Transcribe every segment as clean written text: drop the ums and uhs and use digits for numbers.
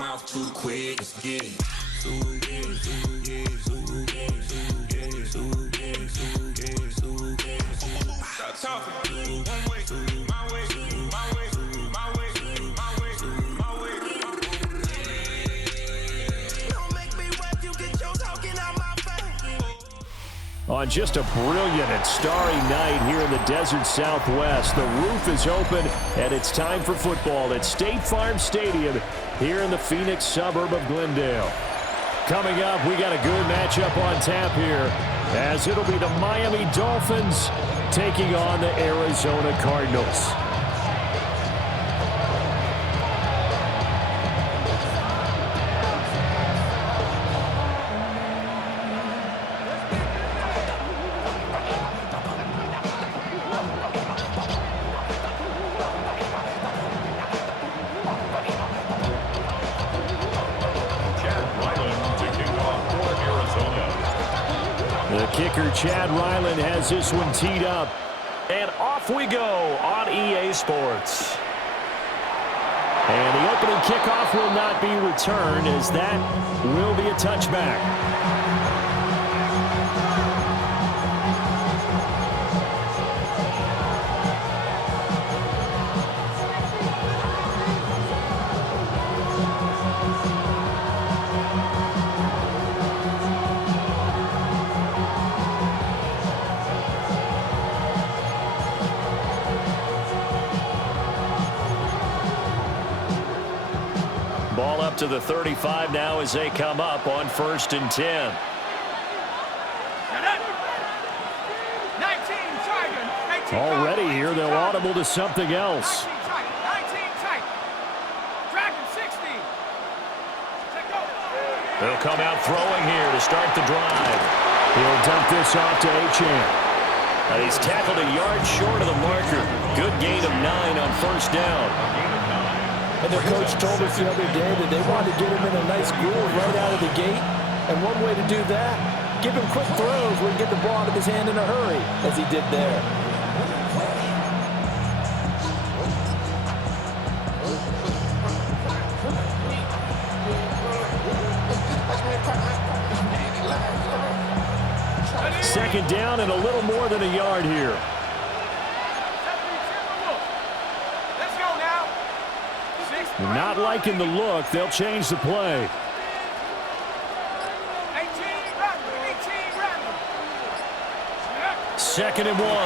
mouth too quick. Let's get it. Stop talking. One way, my way, my way, my way, my way, my way. Don't make me wet, you get your talking out my face. On just a brilliant and starry night here in the desert Southwest, the roof is open and it's time for football at State Farm Stadium here in the Phoenix suburb of Glendale. Coming up, we got a good matchup on tap here as it'll be the Miami Dolphins taking on the Arizona Cardinals. The kicker, Chad Ryland, has this one teed up. And off we go on EA Sports. And the opening kickoff will not be returned as that will be a touchback. Ball up to the 35 now as they come up on 1st and 10. Already here, they'll audible to something else. They'll come out throwing here to start the drive. He'll dump this off to Achane. And he's tackled a yard short of the marker. Good gain of 9 on 1st down. And their coach told us the other day that they wanted to get him in a nice groove right out of the gate. And one way to do that, give him quick throws where he get the ball out of his hand in a hurry, as he did there. Second down and a little more than a yard here. Not liking the look. They'll change the play. Second and 1. Throw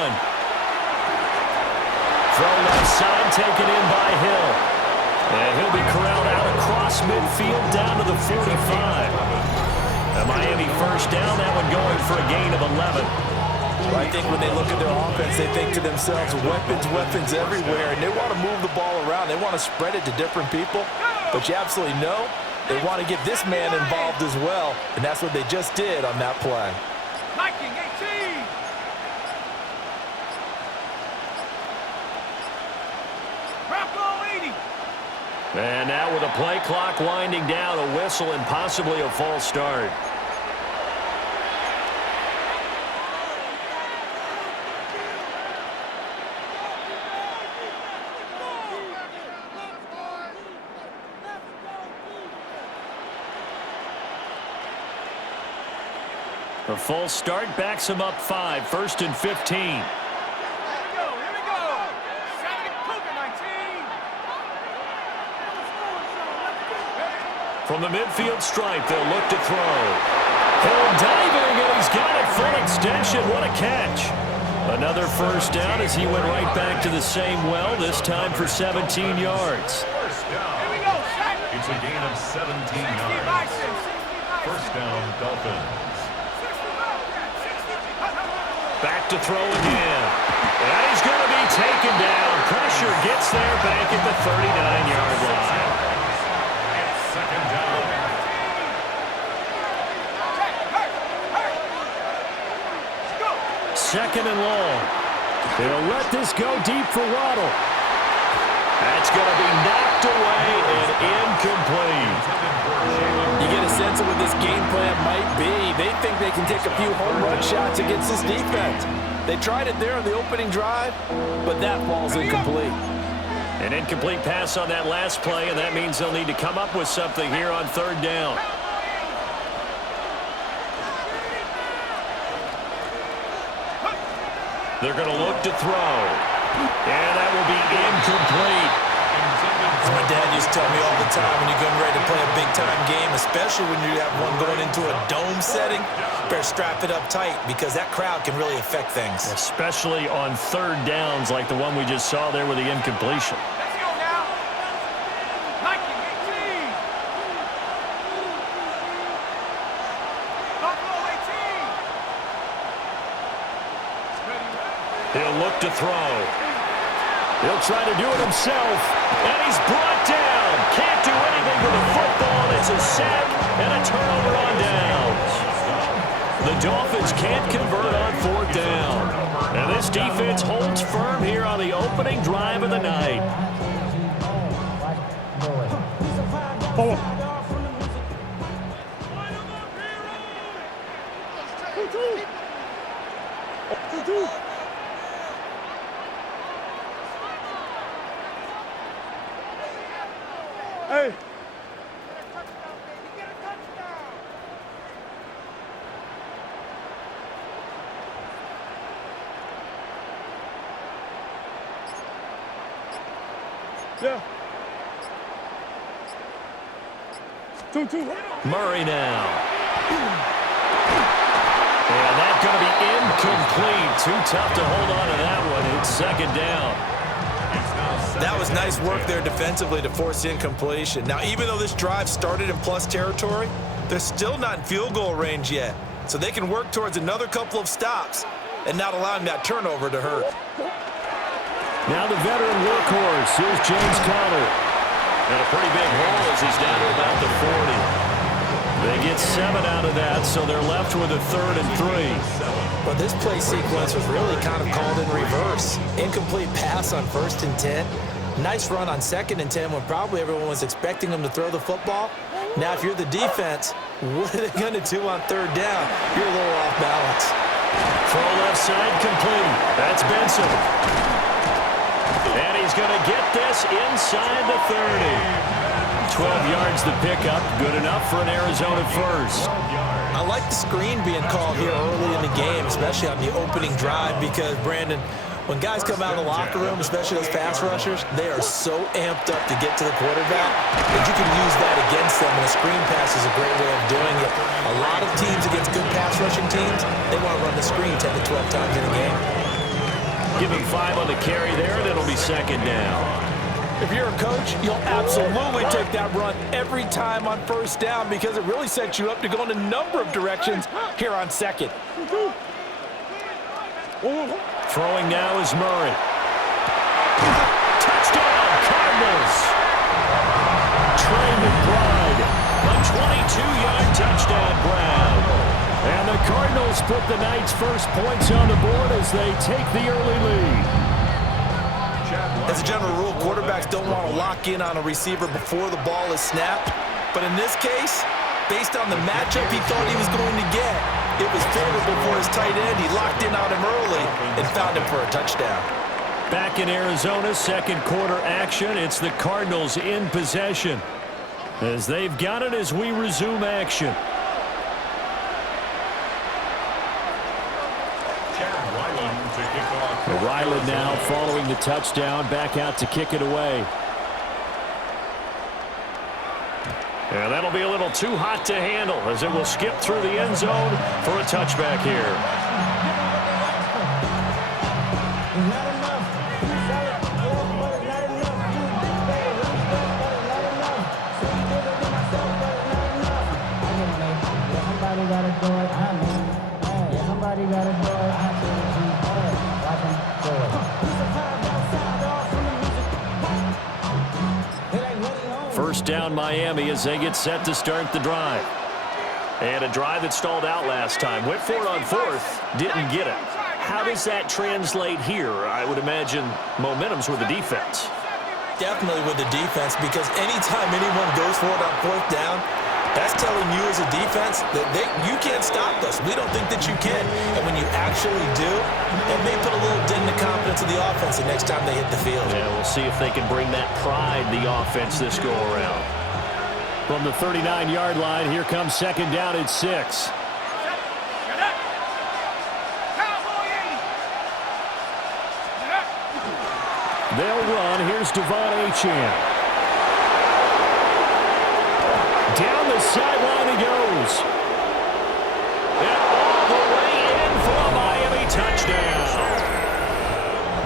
left side, taken in by Hill. And he'll be corralled out across midfield down to the 45. A Miami 1st down, that one going for a gain of 11. Well, I think when they look at their offense, they think to themselves, weapons everywhere, and they want to move the ball around. They want to spread it to different people, but you absolutely know they want to get this man involved as well, and that's what they just did on that play. Viking 18. Bravo 80. And now with the play clock winding down, a whistle and possibly a false start. A false start backs him up 5, 1st and 15. Here we go. 19. From the midfield stripe, they'll look to throw. Hill diving, and he's got it. Full extension. What a catch. Another 1st down as he went right back to the same well, this time for 17 yards. First down. Here we go. It's a gain of 17 yards. First down, Dolphins. Back to throw again. And he's going to be taken down. Pressure gets there back at the 39-yard line. It's second down. Second and long. They'll let this go deep for Waddle. That's going to be knocked away and incomplete. You get a sense of what this game plan might be. They think they can take a few home run shots against this defense. They tried it there on the opening drive, but that ball's incomplete. An incomplete pass on that last play, and that means they'll need to come up with something here on third down. They're going to look to throw. And that will be incomplete. As my dad used to tell me all the time, when you're getting ready to play a big-time game, especially when you have one going into a dome setting, better strap it up tight because that crowd can really affect things. Especially on third downs like the one we just saw there with the incompletion. Let's go now. Viking 18. Buffalo 18. Ready. He'll look to throw. He'll try to do it himself, and he's brought down. Can't do anything with the football. It's a sack and a turnover on downs. The Dolphins can't convert on fourth down. And this defense holds firm here on the opening drive of the night. Hey. Yeah. 2-2. Murray now. And that's going to be incomplete. Too tough to hold on to that one. It's second down. That was nice work there defensively to force the incompletion. Now, even though this drive started in plus territory, they're still not in field goal range yet. So they can work towards another couple of stops and not allowing that turnover to hurt. Now the veteran workhorse. Here's James Conner. And a pretty big hole as he's down to about the 40. They get 7 out of that, so they're left with a 3rd and 3. But this play sequence was really kind of called in reverse. Incomplete pass on 1st and 10. Nice run on 2nd and 10 when probably everyone was expecting them to throw the football. Now, if you're the defense, what are they going to do on 3rd down? You're a little off balance. Throw left side complete. That's Benson. And he's going to get this inside the 30. 12 yards to pick up. Good enough for an Arizona first. I like the screen being called here early in the game, especially on the opening drive, because, Brandon, when guys come out of the locker room, especially those pass rushers, they are so amped up to get to the quarterback that you can use that against them, and a screen pass is a great way of doing it. A lot of teams against good pass rushing teams, they want to run the screen 10 to 12 times in a game. Give him 5 on the carry there, and it'll be second down. If you're a coach, you'll absolutely take that run every time on 1st down because it really sets you up to go in a number of directions here on 2nd. Throwing now is Murray. Touchdown, Cardinals. Trey McBride, a 22-yard touchdown grab. And the Cardinals put the night's first points on the board as they take the early lead. As a general rule, quarterbacks don't want to lock in on a receiver before the ball is snapped. But in this case, based on the matchup he thought he was going to get, it was favorable for his tight end. He locked in on him early and found him for a touchdown. Back in Arizona, second quarter action. It's the Cardinals in possession as they've got it as we resume action. Ryland now following the touchdown, back out to kick it away. And that'll be a little too hot to handle as it will skip through the end zone for a touchback here. First down Miami as they get set to start the drive. And a drive that stalled out last time. Went for it on 4th, didn't get it. How does that translate here? I would imagine momentum's with the defense. Definitely with the defense, because anytime anyone goes for it on 4th down, That's telling you as a defense that you can't stop us. We don't think that you can. And when you actually do, it may put a little dent in the confidence of the offense the next time they hit the field. Yeah, we'll see if they can bring that pride the offense this go-around. From the 39-yard line, here comes second down at 6. They'll run. Here's Devon Achane. Down the sideline he goes. And all the way in for a Miami touchdown.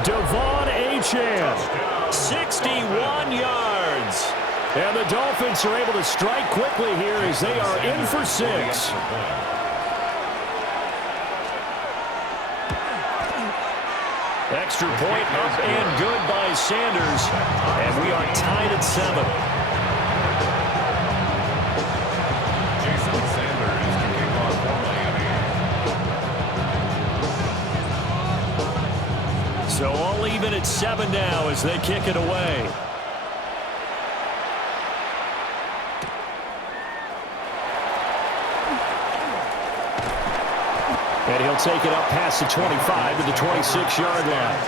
Devon Achane, 61 yards. And the Dolphins are able to strike quickly here as they are in for 6. Extra point up and good by Sanders. And we are tied at 7. So all even at 7 now as they kick it away. And he'll take it up past the 25 to the 26-yard line.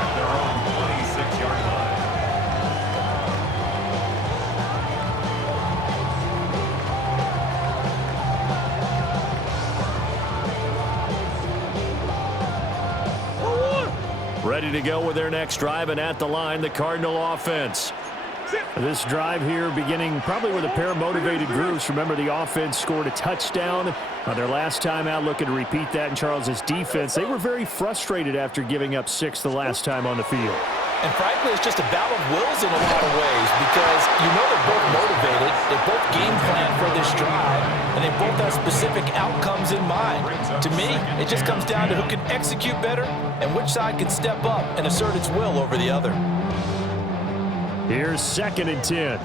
At their own 26-yard line. Ready to go with their next drive, and at the line, the Cardinal offense. This drive here beginning probably with a pair of motivated groups. Remember, the offense scored a touchdown on their last time out, looking to repeat that in Charles's defense. They were very frustrated after giving up 6 the last time on the field. And frankly, it's just a battle of wills in a lot of ways because you know they're both motivated, they both game plan for this drive, and they both have specific outcomes in mind. To me, it just comes down to who can execute better and which side can step up and assert its will over the other. Here's second and 10.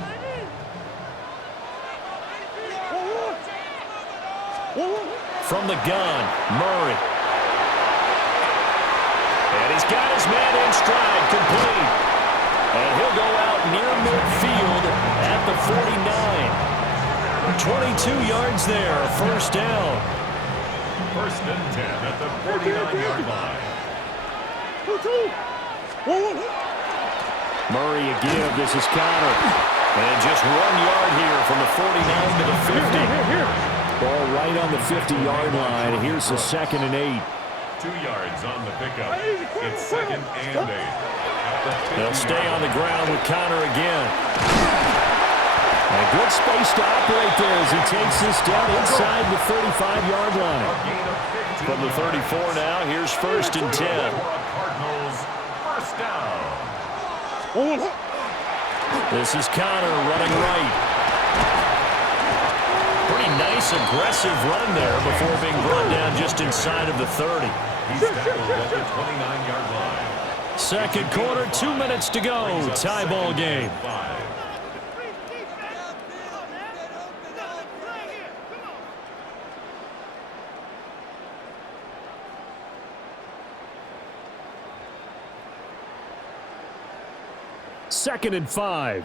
From the gun, Murray. And he's got his man in stride, complete. And he'll go out near midfield at the 49. 22 yards there, first down. First and 10 at the 49-yard line. Murray a give. This is Connor. And just 1 yard here from the 49 to the 50. Ball right on the 50-yard line. Here's the second and 8. 2 yards on the pickup. It's second and 8. They'll stay on the ground with Connor again. And a good space to operate there as he takes this down inside the 35-yard line. From the 34 now, here's first and 10. Cardinals, first down. This is Connor running right. Pretty nice, aggressive run there before being brought down just inside of the 30. He's tackled at the 29-yard line. Second quarter, 2 minutes to go. Tie ball game. 5. Second and 5.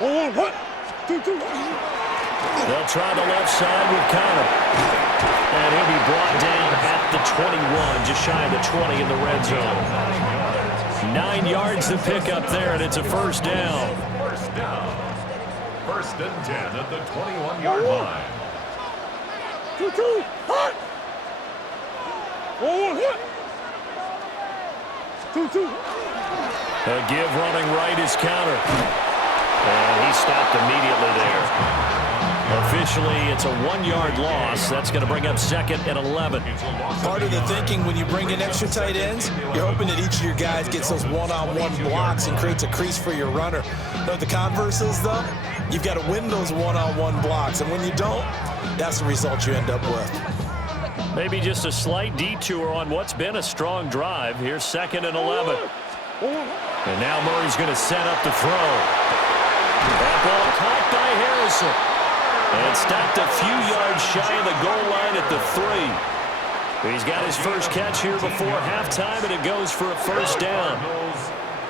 They'll try the left side with Connor. And he'll be brought down at the 21, just shy of the 20 in the red zone. 9 yards to pick up there, and it's a first down. First down. First and 10 at the 21-yard line. A give running right is Connor. And he stopped immediately there. Officially, it's a 1 yard loss. That's going to bring up second and 11. Part of the thinking when you bring in extra tight ends, you're hoping that each of your guys gets those one-on-one blocks and creates a crease for your runner. Though the converse is, though, you've got to win those one-on-one blocks. And when you don't, that's the result you end up with. Maybe just a slight detour on what's been a strong drive. Here's second and 11. And now Murray's going to set up the throw. That ball caught by Harrison. And stopped a few yards shy of the goal line at the 3. He's got his first catch here before halftime, and it goes for a first down.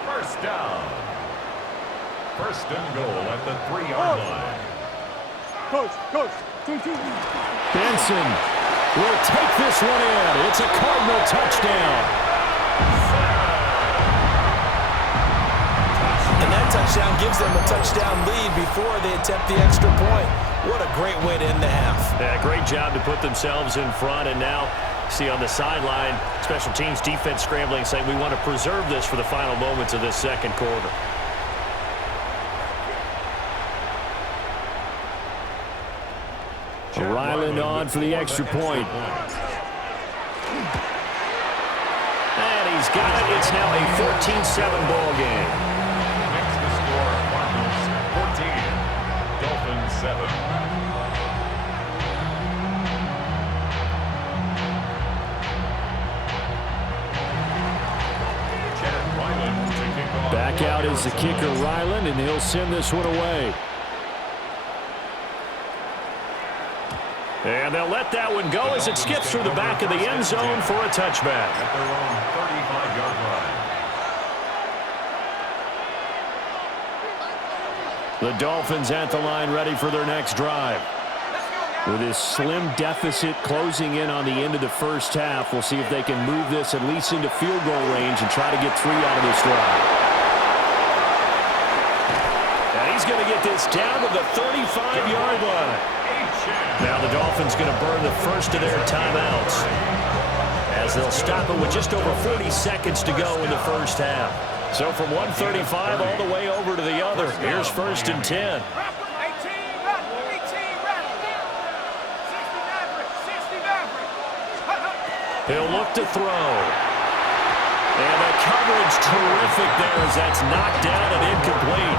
First down. First and goal at the 3-yard line. Coach. 2-2. Benson will take this one in. It's a Cardinal touchdown. And that touchdown gives them a touchdown lead before they attempt the extra point. What a great way to end the half. Yeah, great job to put themselves in front. And now, see on the sideline, special teams defense scrambling, saying we want to preserve this for the final moments of this second quarter. Ryland on for the extra point. And he's got it. It's now a 14-7 ball game. Makes the score Cardinals 14, Dolphins 7. Back out is the kicker, Ryland, and he'll send this one away. And they'll let that one go as it skips through the back of the end zone for a touchback. At their own 35-yard line. The Dolphins at the line ready for their next drive. With his slim deficit closing in on the end of the first half, we'll see if they can move this at least into field goal range and try to get 3 out of this drive. And he's going to get this down to the 35-yard line. Now the Dolphins going to burn the first of their timeouts as they'll stop it with just over 40 seconds to go in the first half. So from 135 all the way over to the other, here's first and 10. 18, ready. 60 Maverick. He'll look to throw. And the coverage terrific there as that's knocked down and incomplete.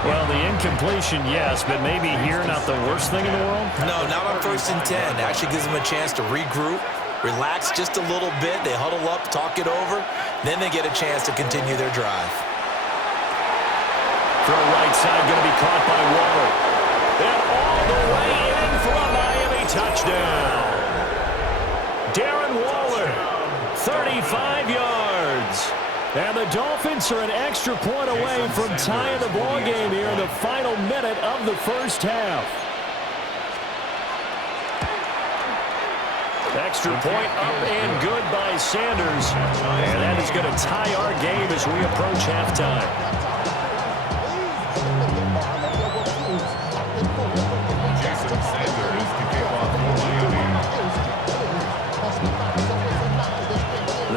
Well, the incompletion, yes, but maybe here not the worst thing in the world? No, not on first and 10. Actually gives them a chance to regroup, relax just a little bit. They huddle up, talk it over. Then they get a chance to continue their drive. Throw right side, going to be caught by Waller. And all the way in for a Miami touchdown. Darren Waller, 35 yards. And the Dolphins are an extra point away from tying the ball game here in the final minute of the first half. Extra point up and good by Sanders. And that is going to tie our game as we approach halftime. Jason Sanders to kick off for Miami.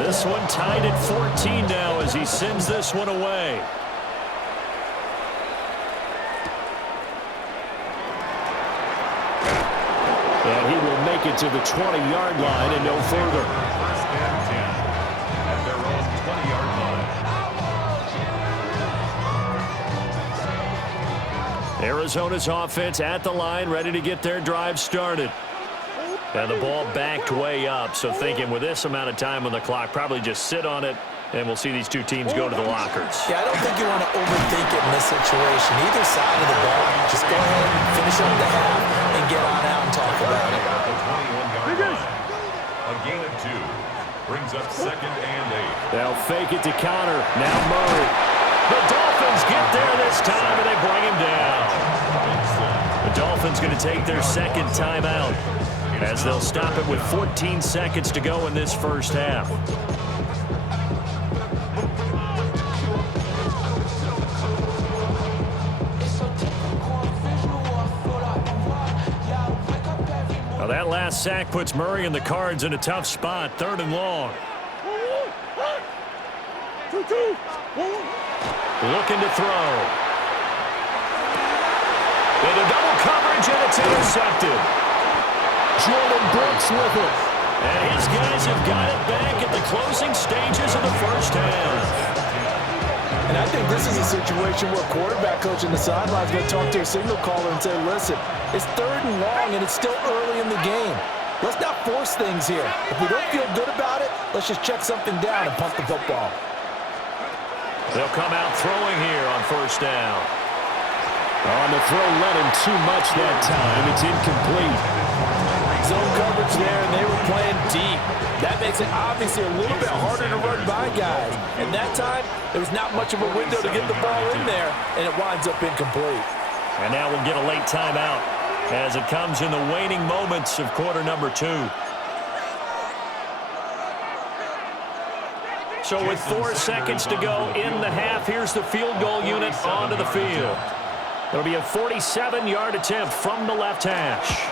This one tied at 14 now as he sends this one away. And he will make it to the 20-yard line and no further. First and 10 at their own 20-yard line. Arizona's offense at the line, ready to get their drive started. And the ball backed way up, so thinking with this amount of time on the clock, probably just sit on it, and we'll see these two teams go to the lockers. Yeah, I don't think you want to overthink it in this situation. Either side of the ball, just go ahead and finish up the half and get on out and talk about it. At the 21-yard line. A gain of 2 brings up second and 8. They'll fake it to counter. Now Murray. The Dolphins get there this time, and they bring him down. The Dolphins going to take their second timeout, as they'll stop it with 14 seconds to go in this first half. Now that last sack puts Murray and the Cards in a tough spot, 3rd and long. Looking to throw. Into double coverage, and it's intercepted. Jordan Brooks with it. And his guys have got it back at the closing stages of the first half. And I think this is a situation where quarterback coach in the sideline is going to talk to a signal caller and say, listen, it's 3rd and long, and it's still early in the game. Let's not force things here. If we don't feel good about it, let's just check something down and punt the football. They'll come out throwing here on first down. On the throw, let him too much that time. It's incomplete. Zone coverage there, and they were playing deep. That makes it obviously a little bit harder to run by guys. And that time, there was not much of a window to get the ball in there, and it winds up incomplete. And now we'll get a late timeout as it comes in the waning moments of quarter number 2. So with 4 seconds to go in the half, here's the field goal unit onto the field. It'll be a 47-yard attempt from the left hash.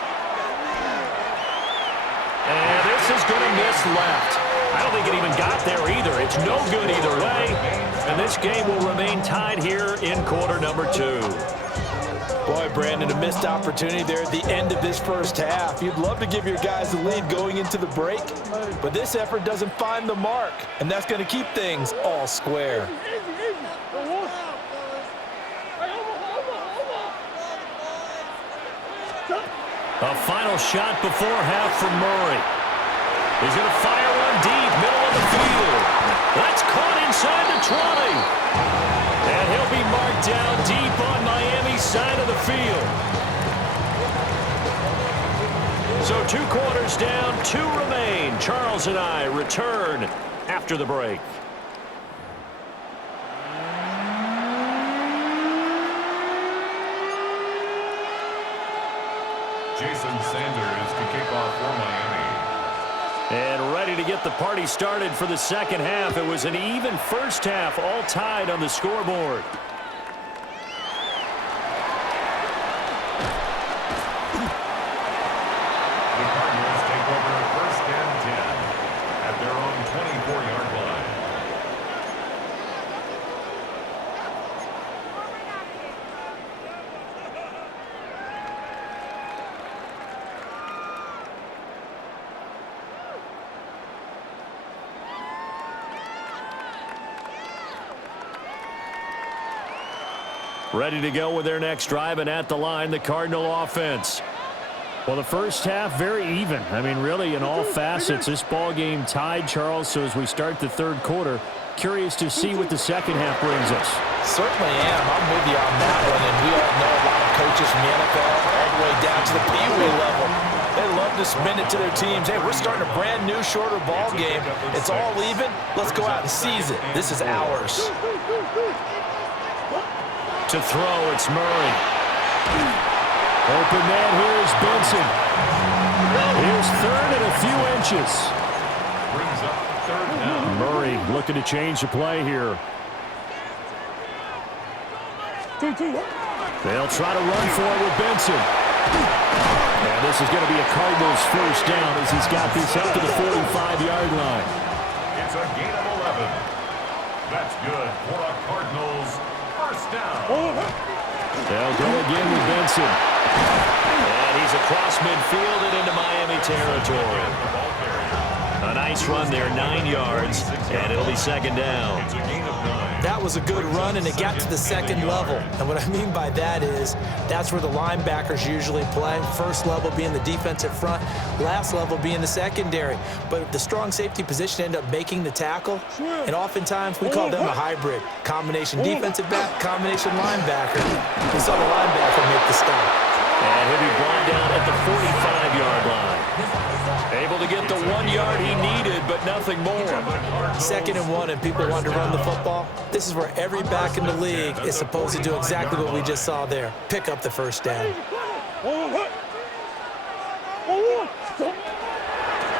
And this is going to miss left. I don't think it even got there either. It's no good either way. And this game will remain tied here in quarter number 2. Boy, Brandon, a missed opportunity there at the end of this first half. You'd love to give your guys the lead going into the break, but this effort doesn't find the mark, and that's going to keep things all square. A final shot before half from Murray. He's going to fire one deep, middle of the field. That's caught inside the 20. And he'll be marked down deep on Miami's side of the field. So 2 quarters down, 2 remain. Charles and I return after the break. Jason Sanders to kick off for Miami. And ready to get the party started for the second half. It was an even first half, all tied on the scoreboard. The Cardinals take over 1st and 10 at their own 24-yard line. Ready to go with their next drive, and at the line, the Cardinal offense. Well, the first half, very even. I mean, really, in all facets, this ball game tied, Charles. So as we start the third quarter, curious to see what the second half brings us. Certainly am. I'm with you on that one, and we all know a lot of coaches from the NFL all the way down to the Pee-wee level. They love to spin it to their teams. Hey, we're starting a brand new, shorter ball game. It's all even. Let's go out and seize it. This is ours. To throw, it's Murray. Open man here is Benson. Here's third and a few inches. Brings up 3rd down. Murray looking to change the play here. They'll try to run for it with Benson. And this is going to be a Cardinals first down as he's got this up to the 45-yard line. It's a gain of 11. That's good for a Cardinals first down. They'll go again with Benson. And he's across midfield and into Miami territory. A nice run there, 9 yards, and it'll be second down. It's a gain of 9. That was a good run, and it got to the second level. And what I mean by that is that's where the linebackers usually play. First level being the defensive front, last level being the secondary. But the strong safety position ended up making the tackle, and oftentimes we call them a hybrid. Combination defensive back, combination linebacker. We saw the linebacker make the stop. And he'll be brought down at the 45-yard line. Able to get the 1 yard he needed, but nothing more. 2nd and 1, and people want to run the football. This is where every back in the league is supposed to do exactly what we just saw there. Pick up the first down.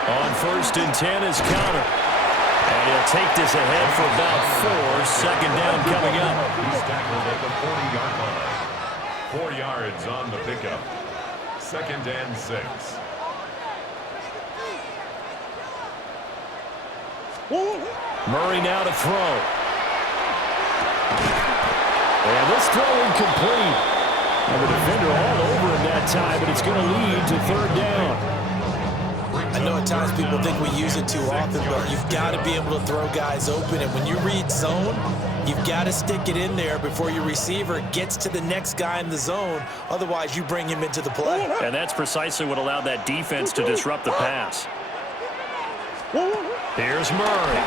On 1st and 10 is Connor. And he'll take this ahead for about 4. Second down coming up. He's tackled at the 40-yard line. 4 yards on the pickup. 2nd and 6. Murray now to throw. And this throw incomplete. And the defender all over him that time, but it's going to lead to 3rd down. I know at times people think we use it too often, but you've got to be able to throw guys open. And when you read zone, you've got to stick it in there before your receiver gets to the next guy in the zone. Otherwise, you bring him into the play. And that's precisely what allowed that defense to disrupt the pass. Here's Murray.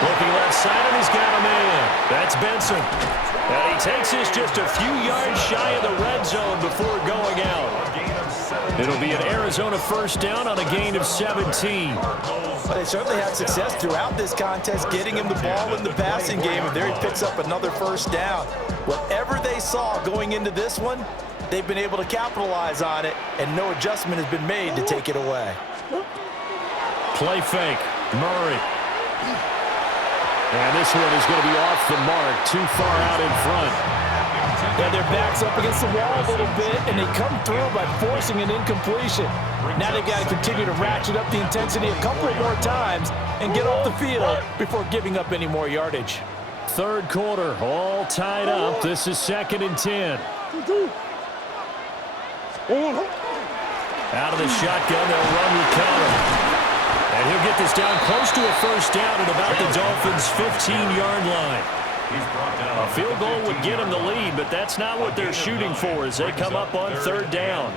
Looking left side, and he's got a man. That's Benson. And he takes this just a few yards shy of the red zone before going out. A gain of It'll be an Arizona first down on a gain of 17. But they certainly had success throughout this contest getting him the ball in the passing game, and there he picks up another first down. Whatever they saw going into this one, they've been able to capitalize on it, and no adjustment has been made to take it away. Play fake. Murray. And this one is going to be off the mark, too far out in front. Yeah, their back's up against the wall a little bit, and they come through by forcing an incompletion. Now they've got to continue to ratchet up the intensity a couple more times and get off the field before giving up any more yardage. Third quarter, all tied up. This is 2nd and 10. Out of the shotgun, they'll run with Cotter. And he'll get this down close to a first down at about the Dolphins' 15-yard line. A field goal would get them the lead, but that's not what they're shooting for as they come up on 3rd down.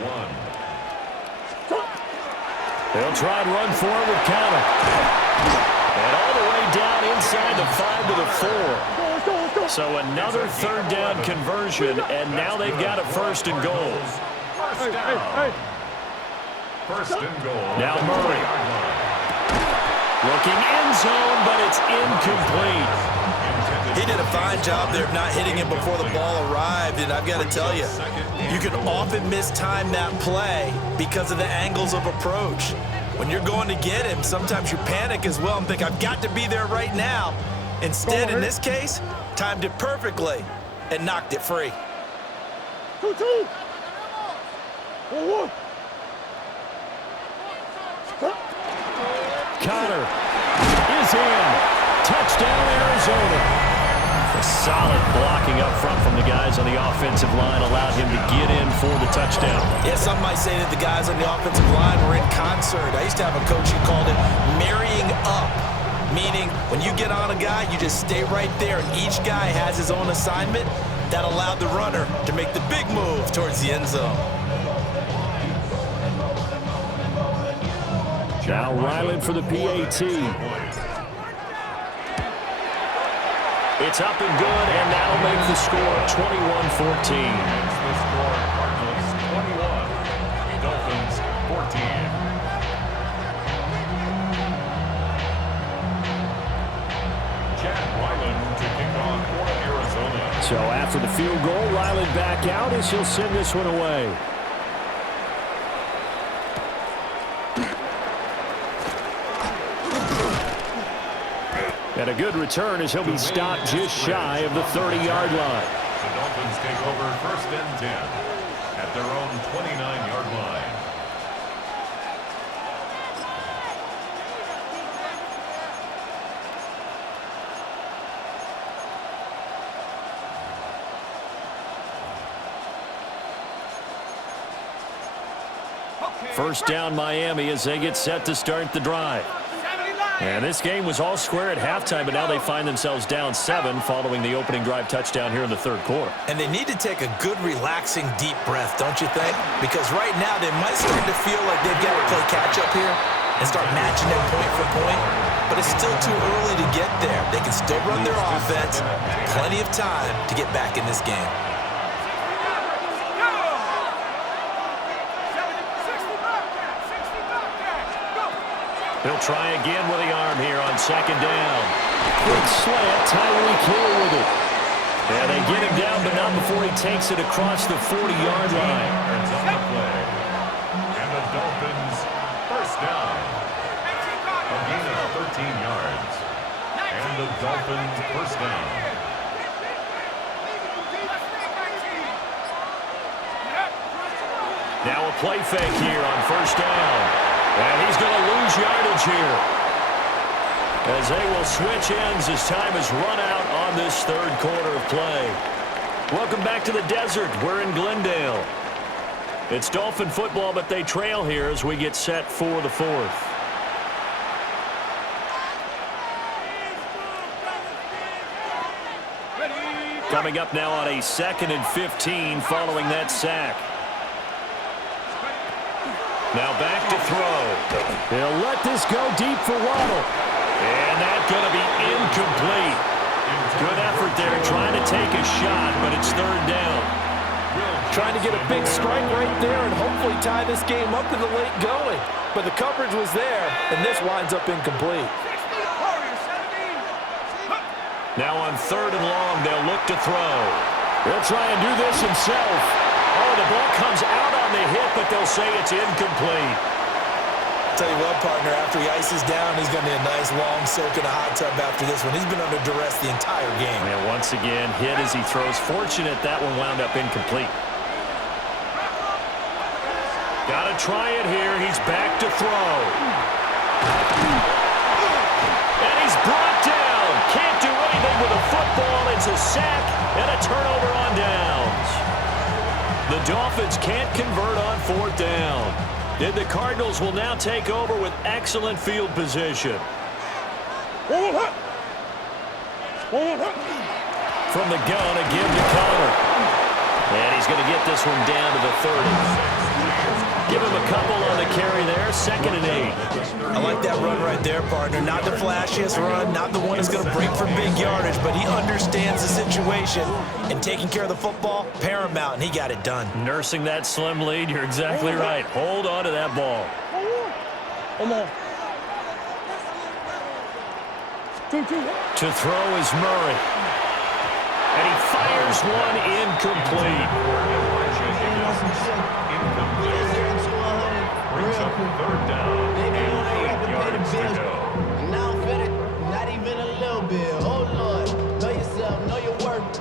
They'll try and run for it with Cotter. And all the way down inside the 5 to the 4. So another 3rd down conversion, and now they've got a 1st and goal. First and goal. Now Murray. Looking end zone, but it's incomplete. He did a fine job there of not hitting him before the ball arrived, and I've got to tell you, you can often mistime that play because of the angles of approach. When you're going to get him, sometimes you panic as well and think, I've got to be there right now. Instead, in this case, timed it perfectly and knocked it free. 2-2. 1-1. Cotter is in. Touchdown, Arizona. A solid blocking up front from the guys on the offensive line allowed him to get in for the touchdown. Yeah, some might say that the guys on the offensive line were in concert. I used to have a coach who called it marrying up, meaning when you get on a guy, you just stay right there, and each guy has his own assignment. That allowed the runner to make the big move towards the end zone. Now Ryland for the PAT. It's up and good, and that'll make the score 21-14. The score, Cardinals 21, Dolphins 14. Chad Ryland to kick off for Arizona. So after the field goal, Ryland back out as he'll send this one away. And a good return as he'll be stopped just shy of the 30-yard line. The Dolphins take over 1st and 10 at their own 29-yard line. First down Miami as they get set to start the drive. And this game was all square at halftime, but now they find themselves down 7 following the opening drive touchdown here in the 3rd quarter. And they need to take a good, relaxing, deep breath, don't you think? Because right now they might start to feel like they've got to play catch-up here and start matching them point for point. But it's still too early to get there. They can still run their offense. Plenty of time to get back in this game. He'll try again with the arm here on 2nd down. Quick slant, Tyreek Hill with it. And they get him down, but not before he takes it across the 40-yard line. And the Dolphins first down. A gain of 13 yards. And the Dolphins first down. Now a play fake here on 1st down. And he's going to lose yardage here as they will switch ends as time has run out on this 3rd quarter of play. Welcome back to the desert. We're in Glendale. It's Dolphin football, but they trail here as we get set for the 4th. Coming up now on a 2nd and 15 following that sack. Now back to throw. He'll let this go deep for Waddle. And that's going to be incomplete. Good effort there trying to take a shot, but it's 3rd down. Trying to get a big strike right there and hopefully tie this game up in the late going. But the coverage was there, and this winds up incomplete. Now on 3rd and long, they'll look to throw. He'll try and do this himself. Oh, the ball comes out on the hit, but they'll say it's incomplete. Tell you what, partner, after he ices down, he's going to need a nice long soak in a hot tub after this one. He's been under duress the entire game. And once again, hit as he throws. Fortunate that one wound up incomplete. Got to try it here. He's back to throw. And he's brought down. Can't do anything with a football. It's a sack and a turnover on downs. The Dolphins can't convert on 4th down. And the Cardinals will now take over with excellent field position. From the gun, a give to Connor. And he's going to get this one down to the 30. Give him a couple on the carry there, 2nd and 8. I like that run right there, partner. Not the flashiest run, not the one that's going to break for big yardage, but he understands the situation, and taking care of the football, paramount, and he got it done. Nursing that slim lead, you're exactly right. Hold on to that ball. To throw is Murray. And he fires one incomplete. Brings up 3rd down and 8 yards to go. Now I'm fitted, not even a little bit. Oh Lord, know yourself, know your worth.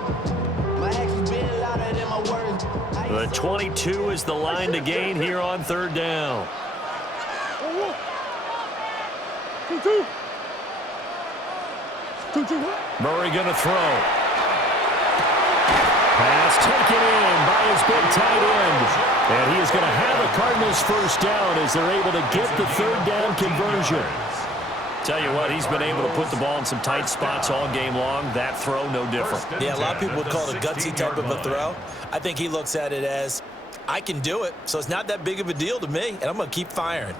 My actions being louder than my words. The 22 is the line to gain here on 3rd down. Murray going to throw. Pass taken in by his big tight end. And he is going to have a Cardinals 1st down as they're able to get the 3rd down conversion. Tell you what, he's been able to put the ball in some tight spots all game long. That throw, no different. Yeah, a lot of people would call it a gutsy type of a throw. I think he looks at it as, I can do it, so it's not that big of a deal to me, and I'm going to keep firing.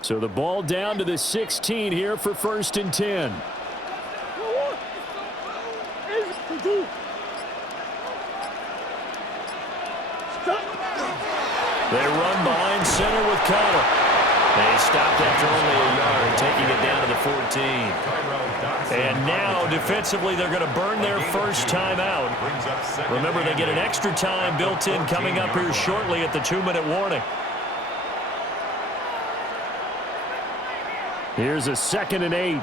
So the ball down to the 16 here for 1st and 10. They run behind center with Connor. They stopped after only a yard, taking it down to the 14. And now, defensively, they're going to burn their 1st time out. Remember, they get an extra time built in coming up here shortly at the 2-minute warning. Here's a 2nd and 8.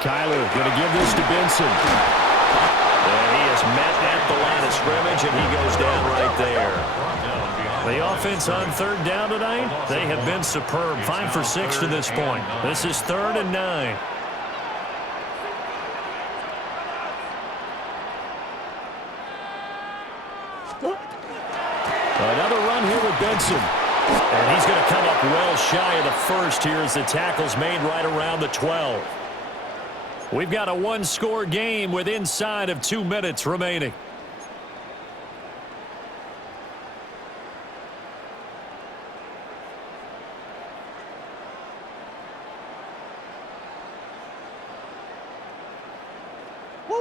Kyler going to give this to Benson. And he is met at the line of scrimmage, and he goes down right there. The offense on 3rd down tonight, they have been superb. 5 for 6 to this point. This is 3rd and 9. Another run here with Benson. And he's going to come up well shy of the 1st here as the tackle's made right around the 12. We've got a 1-score game with inside of 2 minutes remaining.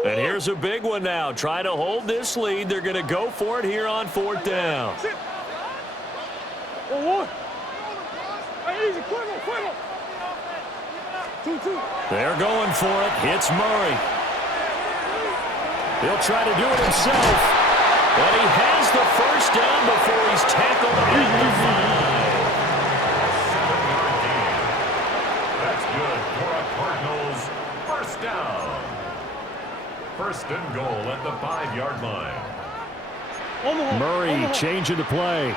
And here's a big one now. Try to hold this lead. They're going to go for it here on 4th down. They're going for it. Hits Murray. He'll try to do it himself. And he has the 1st down before he's tackled at the 5. That's good for a Cardinals 1st down. 1st and goal at the 5-yard line. Murray changing the play.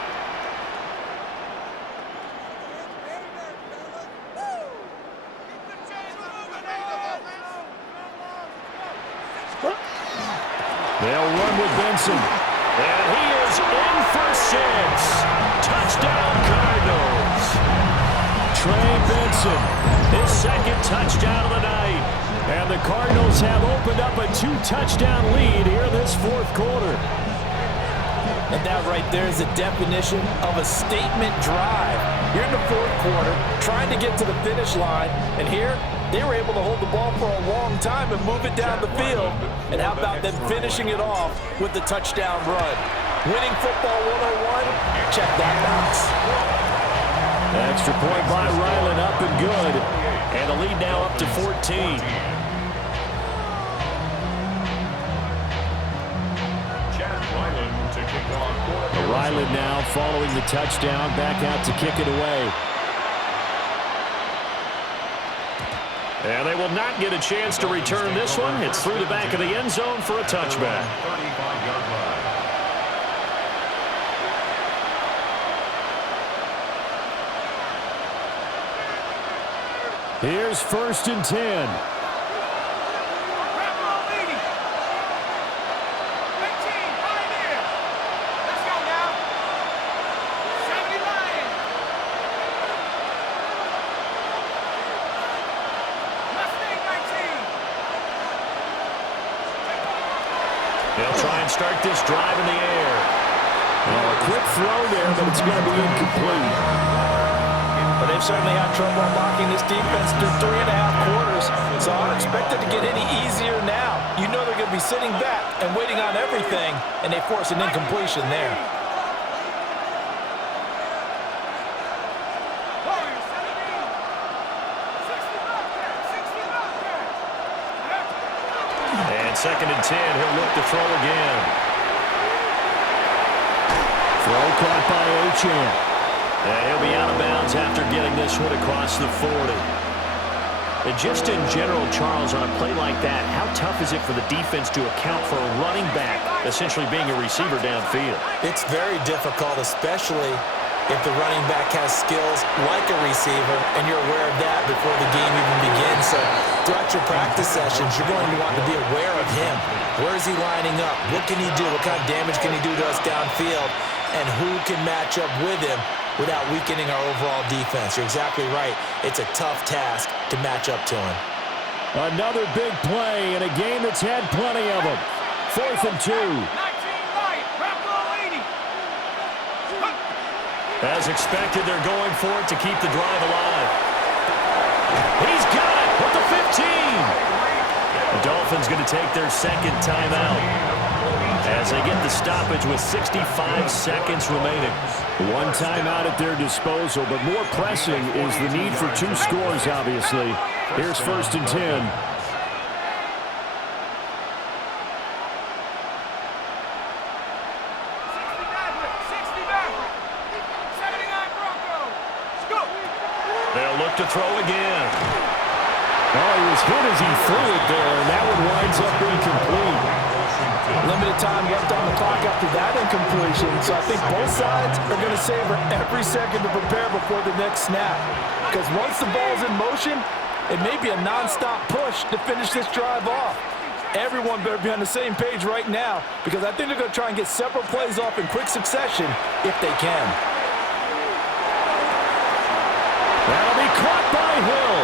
They'll run with Benson. And he is in for 6. Touchdown, Cardinals. Trey Benson, his 2nd touchdown of the night. And the Cardinals have opened up a 2-touchdown lead here in this fourth quarter. And that right there is the definition of a statement drive. You're in the fourth quarter, trying to get to the finish line, and here they were able to hold the ball for a long time and move it down the field. And how about them finishing it off with the touchdown run? Winning football 101, check that box. Extra point by Ryland, up and good. And the lead now up to 14. Ryland now following the touchdown, back out to kick it away. And they will not get a chance to return this one. It's through the back of the end zone for a touchback. 35-yard line. Here's 1st and 10. They'll try and start this drive in the air. Well, a quick throw there, but it's going to be incomplete. But they've certainly had trouble unlocking this defense through 3.5 quarters, so I don't expect it to get any easier now. You know they're going to be sitting back and waiting on everything, and they force an incompletion there. And 2nd and 10, he'll look to throw again. Throw caught by Achane. And he'll be out of bounds after getting this one across the 40. And just in general, Charles, on a play like that, how tough is it for the defense to account for a running back essentially being a receiver downfield? It's very difficult, especially if the running back has skills like a receiver, and you're aware of that before the game even begins. So throughout your practice sessions, you're going to want to be aware of him. Where is he lining up? What can he do? What kind of damage can he do to us downfield? And who can match up with him without weakening our overall defense? You're exactly right. It's a tough task to match up to him. Another big play in a game that's had plenty of them. 4th and 2. As expected, they're going for it to keep the drive alive. He's got it with the 15. The Dolphins going to take their 2nd timeout as they get the stoppage with 65 seconds remaining. One timeout at their disposal, but more pressing is the need for 2 scores, obviously. Here's 1st and 10. They'll look to throw again. Oh, he was hit as he threw it there, and that one winds up incomplete. Limited time left on the clock after that incompletion, so I think both sides are going to savor every second to prepare before the next snap. Because once the ball's in motion, it may be a nonstop push to finish this drive off. Everyone better be on the same page right now, because I think they're going to try and get several plays off in quick succession if they can. That'll be caught by Hill.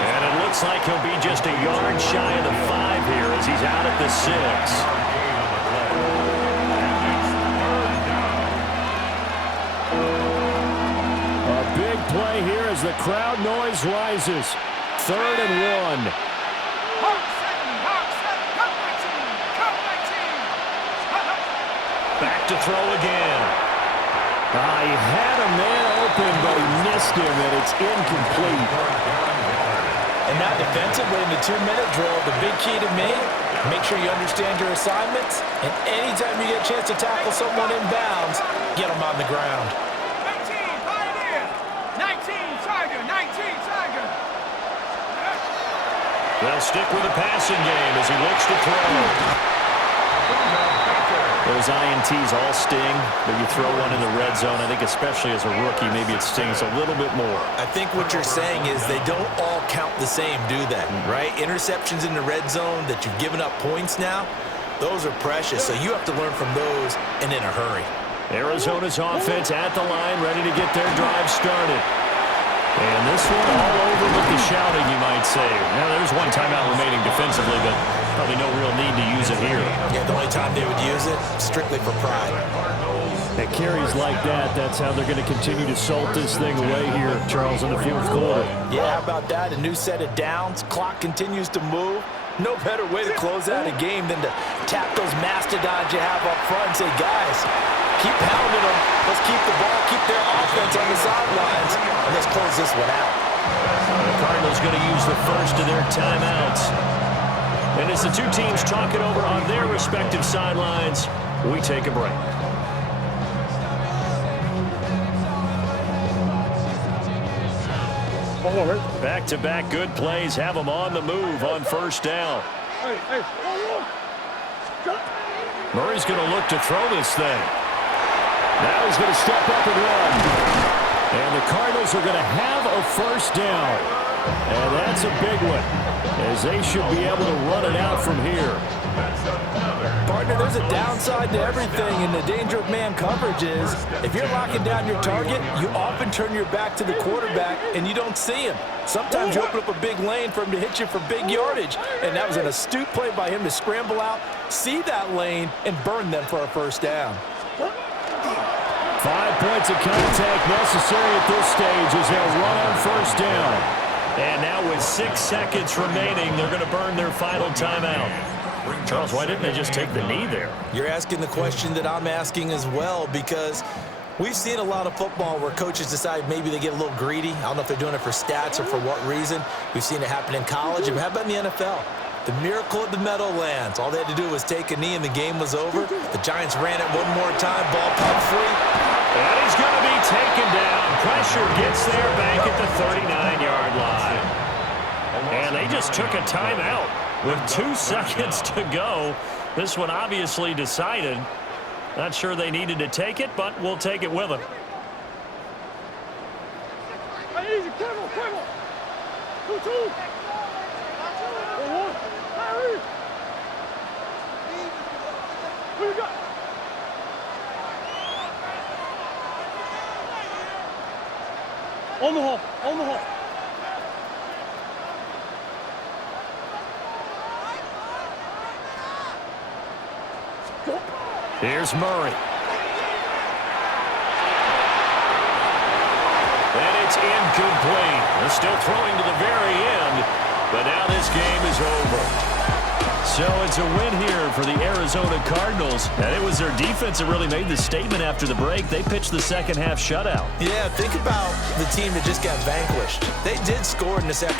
And it looks like he'll be just a yard shy of the 5 here as he's out at the 6. A big play here as the crowd noise rises. 3rd and 1. Back to throw again. He had a man open, but he missed him, and it's incomplete. And now defensively in the 2-minute drill, the big key to me, make sure you understand your assignments, and anytime you get a chance to tackle someone in bounds, get them on the ground. 19, Pioneer! 19, Tiger! 19, Tiger! They'll stick with the passing game as he looks to throw. Those INTs all sting, but you throw one in the red zone. I think especially as a rookie, maybe it stings a little bit more. I think what you're saying is they don't all count the same, do they? Right? Interceptions in the red zone that you've given up points now, those are precious. So you have to learn from those and in a hurry. Arizona's offense at the line, ready to get their drive started. And this one all over with the shouting, you might say. Now, there's one timeout remaining to defensively, but probably no real need to use it here. Yeah, the only time they would use it, strictly for pride. At carries like that, that's how they're going to continue to salt this thing away here, Charles, in the fourth quarter. Yeah, how about that? A new set of downs. Clock continues to move. No better way to close out a game than to tap those mastodons you have up front and say, guys, keep pounding them. Let's keep the ball, keep their offense on the sidelines, and let's close this one out. The Cardinals going to use the first of their timeouts. And as the two teams talk it over on their respective sidelines, we take a break. Back-to-back good plays have them on the move on first down. Murray's going to look to throw this thing. Now he's going to step up and run. And the Cardinals are going to have a first down. And that's a big one, as they should be able to run it out from here. Partner, there's a downside to everything, and the danger of man coverage is if you're locking down your target, you often turn your back to the quarterback and you don't see him. Sometimes you open up a big lane for him to hit you for big yardage, and that was an astute play by him to scramble out, see that lane, and burn them for a first down. 5 points of contact necessary at this stage as they'll run on first down. And now with 6 seconds remaining, they're going to burn their final timeout. Charles, why didn't they just take the knee there? You're asking the question that I'm asking as well, because we've seen a lot of football where coaches decide maybe they get a little greedy. I don't know if they're doing it for stats or for what reason. We've seen it happen in college. And how about in the NFL? The miracle at the Meadowlands. All they had to do was take a knee and the game was over. The Giants ran it one more time. Ball popped free. And he's going to be taken down. Pressure gets there back at the 39-yard line. And they just took a timeout with 2 seconds to go. This one obviously decided. Not sure they needed to take it, but we'll take it with them. Easy, Kevin. 2-2. 1-1. Harry. Who you got? On the hole. Here's Murray. And it's incomplete. They're still throwing to the very end, but now this game is over. So it's a win here for the Arizona Cardinals. And it was their defense that really made the statement after the break. They pitched the second half shutout. Yeah, think about the team that just got vanquished. They did score in the second